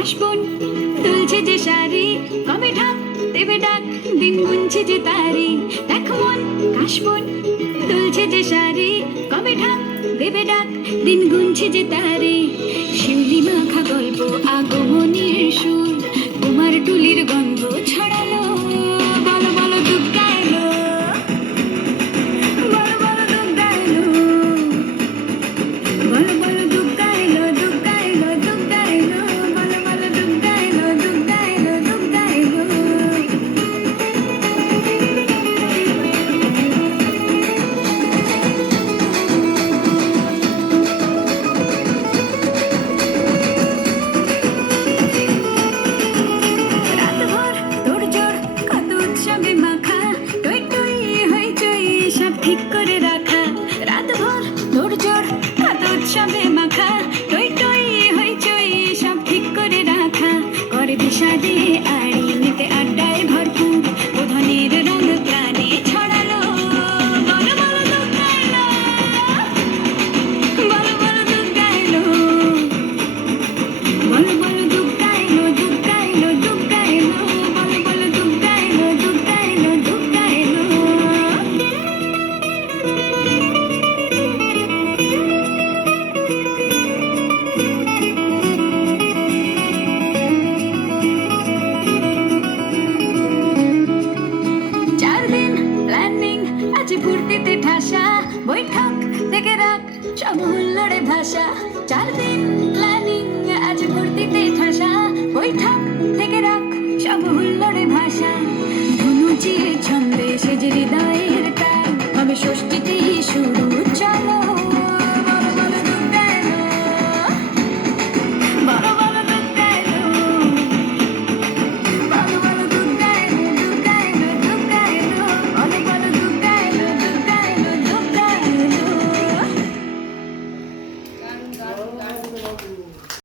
কাশবন দুলছে যে শাড়ি, কবে ঢাক দেবে ডাক, দিন গুনছে যে তারি। দেখ মন কাশবন দুলছে যে শাড়ি, কবে ঢাক দেবে ডাক, দিন গুনছে যে তারি। শিউলি মাখা গল্প আগমনের সুর, কুমার টুলির গন্ধ ছড়ালো। বলো বলো দুর্গা এলো, বলো বলো দুর্গা এলো, বলো বলো দুর্গা এলো, দুর্গা এলো, দুর্গা এলো, বলো বলো দুর্গা এলো, দুর্গা এলো, দুর্গা এলো। রাতভর তোড়জোড় কত উৎসবে মাখা, টই টই হইচই সব ঠিক করে রাখা। রাতভর তোড়জোড় কত উৎসবে মাখা, টই টই হইচই সব ঠিক করে রাখা। করে বিষাদে আড়ি নিতে আড্ডায় ভরপুর, বোধনের রঙ প্রাণে ছড়ালো। বলো বলো দুর্গা এলো, বলো বলো দুর্গা এলো, বলো বলো দুর্গা এলো, দুর্গা এলো, দুর্গা এলো, বলো বলো দুর্গা এলো, দুর্গা এলো, দুর্গা এলো। চার দিন প্ল্যানিং আছে ফুর্তিতে ঠাসা, বৈঠক থেকে রাখ সব হুল্লোড়ে ভাষা। চার দিন প্ল্যানিং আছে ফুর্তিতে ঠাসা, বৈঠক থেকে রাখ সব হুল্লোড়ে ভাষা। ধনুচির ছন্দে সেজে হৃদয়ের